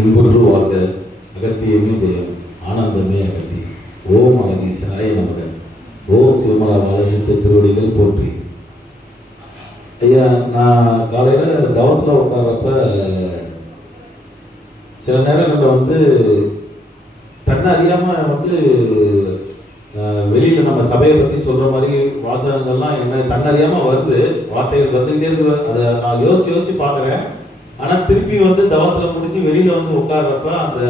இன்புற்று வாழ்க அகத்தியமே ஜெயம் ஆனந்தமே அகத்தி ஓம் அகதி சாய நமக. ஓம் சிவமலா பாலசித்த திருவடிகள் போற்றி. ஐயா நான் காலையில் தவத்தில் உட்கார்றப்ப சில நேரங்களில் வந்து தன்னை அறியாமல் வந்து வெளியில் நம்ம சபையை பற்றி சொல்கிற மாதிரி வாசகங்கள்லாம் என்ன தன்னறியாமல் வருது வார்த்தைகள் வந்துகிட்டே இருக்கு. அதை நான் யோசிச்சு யோசிச்சு பார்க்குறேன். ஆனால் திருப்பி வந்து தவத்தில் முடிச்சு வெளியில் வந்து உட்கார்றப்ப அந்த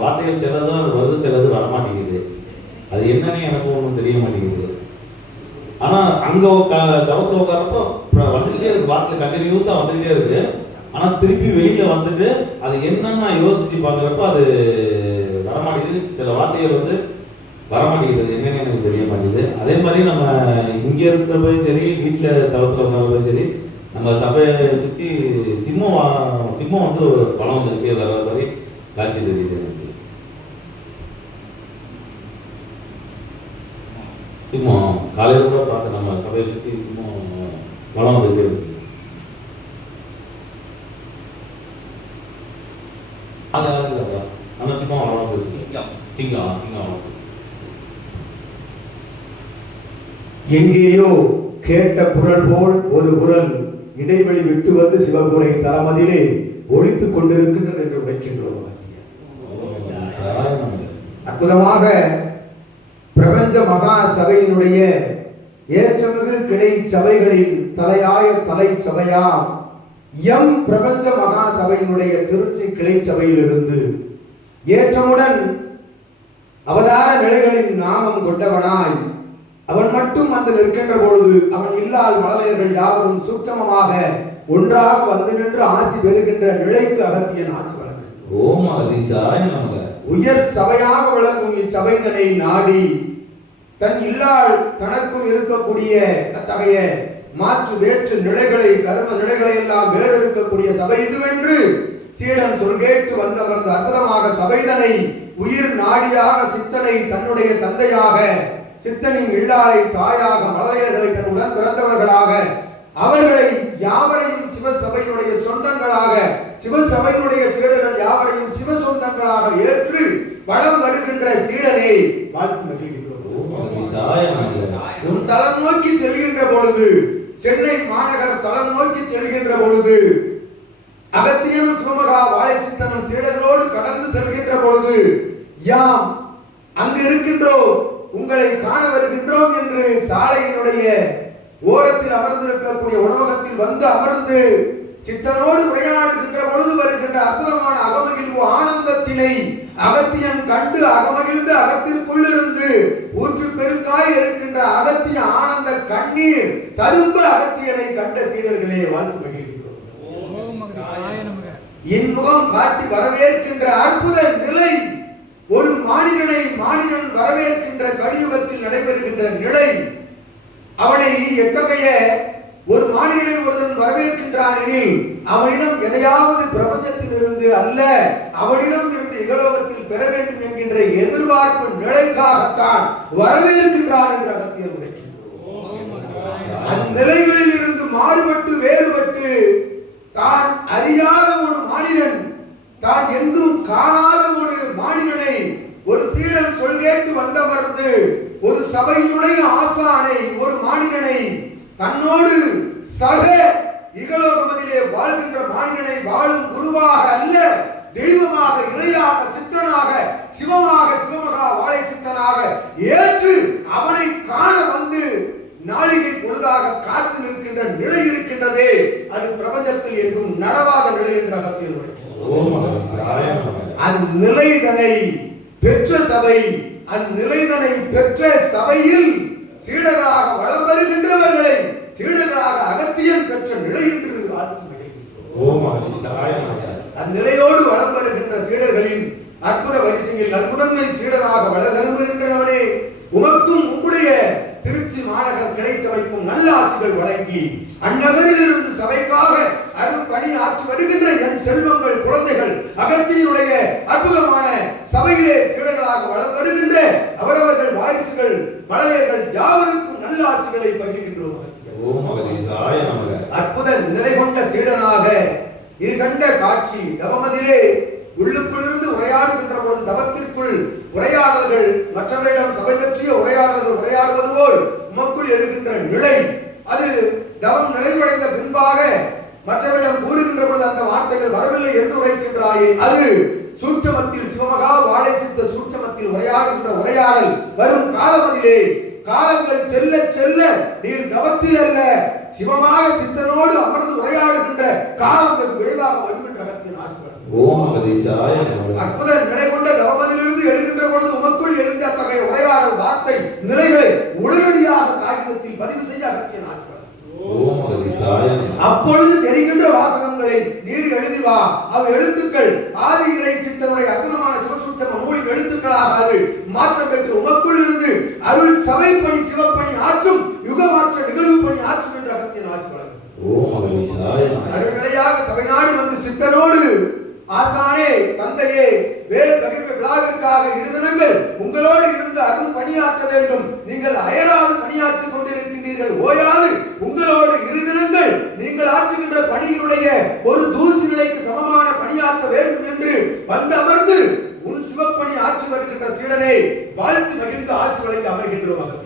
வார்த்தைகள் சிலதான் அது வருது சிலது வரமாட்டேங்குது. அது என்னன்னு எனக்கு ஒன்றும் தெரிய மாட்டேங்குது. ஆனால் அங்கே தவத்தில் உட்கார்றப்போ வந்துக்கிட்டே இருக்கு வார்த்தை கண்டினியூஸாக வந்துக்கிட்டே இருக்கு. ஆனால் திருப்பி வெளியில் வந்துட்டு அது என்னன்னு நான் யோசிச்சு பார்க்குறப்ப அது வரமாட்டேங்குது. சில வார்த்தைகள் வந்து வரமாட்டேங்கிறது என்னன்னு எனக்கு தெரிய மாட்டேங்குது. அதே மாதிரி நம்ம இங்கே இருக்கிறப்ப சரி வீட்டில் தவத்தில் உட்காரப்ப சரி நம்ம சபையை சுற்றி சிம்மம் சிம்மம் வந்து ஒரு பழம் வந்து வர மாதிரி காட்சி தெரியுது எனக்கு. சிம்மம் காலையில் கூட பார்த்து நம்ம சபையை சுற்றி சிம்மம் யாரும் இல்லைப்பா. நம்ம சிம்மம் வளர்ந்து இருக்கு. சிங்கம். சிங்கம் வளர்ந்து எங்கேயோ கேட்ட குரல் போல் ஒரு குரல் இடைவெளி விட்டு வந்து சிவபுரை தளமதிலே ஒழித்துக் கொண்டிருக்கின்றது என்று உழைக்கின்றோம் அற்புதமாக பிரபஞ்ச மகா சபையினுடைய ஏற்றமிகு கிளை சபைகளில் தலையாய தலை சபையாம் எம் பிரபஞ்ச மகா சபையினுடைய திருச்சி கிளை சபையிலிருந்து ஏற்றமுடன் அவதார நிலைகளின் நாமம் கொண்டவனாய் அவன் மட்டும் வந்து நிற்கின்ற பொழுது அவன் இல்லால் மழலையர்கள் யாவரும் சூட்சமமாக ஒன்றாக வந்து நின்று ஆசி பெறுகின்ற நிலைக்கு அகத்தியன் ஆசி நமக. உயர் சபையாக விளங்கும் இச்சபைதனை நாடி தன் இல்லால் தனக்கும் இருக்கக்கூடிய அத்தகைய மாற்று வேற்று நிலைகளை கர்ம நிலைகளை எல்லாம் வேறு இருக்கக்கூடிய சபை இதுவென்று சீடன் சொல் கேட்டு வந்தவர்ந்து அற்புதமாக சபைதனை உயிர் நாடியாக சித்தனை தன்னுடைய தந்தையாக சித்தனின் இல்லாளை தாயாக மலையர்களை தன்னுடன் பிறந்தவர்களாக அவர்களை யாவரையும் சிவசபையினுடைய சொந்தங்களாக சிவசபையினுடைய சீடர்கள் யாவரையும் சிவ சொந்தங்களாக ஏற்று வளம் வருகின்ற சீடனை வாழ்த்து மகிழ்கின்றோம் உன் தலம் நோக்கி செல்கின்ற பொழுது சென்னை மாநகர் தலம் நோக்கி செல்கின்ற பொழுது அகத்தியனும் சிவமகா சித்தனம் சீடர்களோடு கடந்து செல்கின்ற பொழுது யாம் அங்கு இருக்கின்றோம். உங்களை காண வருகின்றோம் என்று சாலையினுடைய ஓரத்தில் அமர்ந்திருக்கக்கூடிய உணவகத்தில் வந்து அமர்ந்து சித்தனோடு உரையாடுகின்ற பொழுது வருகின்ற அற்புதமான அகமகிழ்வு ஆனந்தத்தினை அகத்தியன் கண்டு அகமகிழ்ந்து அகத்திற்குள்ளிருந்து ஊற்று பெருக்காய் இருக்கின்ற அகத்திய ஆனந்த கண்ணீர் ததும்ப அகத்தியனை கண்ட சீடர்களே வாழ்த்து மகிழ்கிறோம் இன்முகம் காட்டி வரவேற்கின்ற அற்புத நிலை ஒரு மாநிலனை மாநிலன் வரவேற்கின்ற கலியுகத்தில் நடைபெறுகின்ற நிலை அவனை எத்தகைய ஒரு மாநிலனை ஒருவன் வரவேற்கின்றான் எனில் அவனிடம் எதையாவது பிரபஞ்சத்தில் இருந்து அல்ல அவனிடம் இருந்து இகலோகத்தில் பெற வேண்டும் என்கின்ற எதிர்பார்ப்பு நிலைக்காகத்தான் வரவேற்கின்றான் என்று அகத்தியர் உரைக்கின்றோம் அந்நிலைகளில் இருந்து மாறுபட்டு வேறுபட்டு தான் அறியாத ஒரு மாநிலன் தான் எங்கும் காணாத கேட்டு வந்தமர்ந்து ஒரு சபையினுடைய ஆசானை ஒரு மாநிலனை தன்னோடு சக இகலோகமதிலே வாழ்கின்ற மாநிலனை வாழும் குருவாக அல்ல தெய்வமாக இறையாக சித்தனாக சிவமாக சிவமகா வாழை சித்தனாக ஏற்று அவனை காண வந்து நாளிகை பொழுதாக காத்து நிற்கின்ற நிலை இருக்கின்றதே அது பிரபஞ்சத்தில் எங்கும் நடவாத நிலை என்று அதிசாய நமக அந்நிலைதனை பெற்ற சபை அந்நிலைதனை பெற்ற சபையில் சீடர்களாக வளம் வருகின்றவர்களை சீடர்களாக அகத்தியன் பெற்ற நிலை என்று அந்நிலையோடு வளம் வருகின்ற சீடர்களின் அற்புத வரிசையில் நற்குடன்மை சீடராக வளர்கின்றனவனே உமக்கும் உம்முடைய திருச்சி மாநகர் கிளை சபைக்கும் நல்ல ஆசிகள் வழங்கி அந்நகரில் இருந்து சபைக்காக அருள் பணி ஆற்றி வருகின்ற என் செல்வங்கள் குழந்தைகள் அகத்தியுடைய அற்புதமான சபையிலே சீடர்களாக வளம் வருகின்ற அவரவர்கள் வாரிசுகள் மலையர்கள் யாவருக்கும் நல்ல ஆசிகளை பகிர்கின்றோம். அற்புத நிலை கொண்ட சீடனாக இது கண்ட காட்சி தவமதிலே உள்ளுக்குள்ளிருந்து உரையாடுகின்ற பொழுது தவத்திற்குள் உரையாடல்கள் மற்றவரிடம் சபை பற்றிய உரையாடல்கள் உரையாடுவது போல் உமக்குள் எழுகின்ற நிலை. அது தவம் நிறைவடைந்த பின்பாக மற்றவரிடம் கூறுகின்ற பொழுது அந்த வார்த்தைகள் வரவில்லை என்று உரைக்கின்றாயே அது சூட்சமத்தில் சிவமகா வாழை சித்த சூட்சமத்தில் உரையாடுகின்ற உரையாடல் வரும் காலமதிலே காலங்கள் செல்ல செல்ல நீர் தவத்தில் அல்ல. சிவமாக சித்தனோடு அமர்ந்து உரையாடுகின்ற காலம் வெகு விரைவாக வரும் என்ற அகத்தின் அற்புத நிலை கொண்ட தவமதிலிருந்து எழுகின்ற பொழுது உமக்குள் எழுந்த அத்தகைய உரையாடல் வார்த்தை நிலைகளை உடனடியாக காகிதத்தில் பதிவு செய்ய அகத்தியன் ஆசிரியர் அப்பொழுது தெரிகின்ற வாசகங்களை நீர் எழுதி வா. அவ எழுத்துக்கள் ஆதி இறை சித்தனுடைய அற்புதமான சிவசூட்சம நூலின் எழுத்துக்களாக அது மாற்றம் பெற்று உமக்குள் இருந்து அருள் சபை பணி சிவப்பணி ஆற்றும் யுக மாற்ற நிகழ்வு பணி ஆற்றும் என்ற அகத்தியன் ஆசி அருள்நிலையாக சபை நாடி வந்து சித்தனோடு. ஆசானே தந்தையே வேறு பகிர்வு விழாவிற்காக இரு தினங்கள் உங்களோடு இருந்து அருள் பணியாற்ற வேண்டும். நீங்கள் அயராது பணியாற்றிக் கொண்டிருக்கின்றீர்கள். ஓயாது உங்களோடு இரு தினங்கள் நீங்கள் ஆற்றுகின்ற பணியினுடைய ஒரு தூசி நிலைக்கு சமமான பணியாற்ற வேண்டும் என்று வந்து அமர்ந்து உன் சிவப்பணி ஆற்றி வருகின்ற சீடனை வாழ்த்து மகிழ்ந்து ஆசி வழங்கி அமர்கின்றோம் அகத்தியர்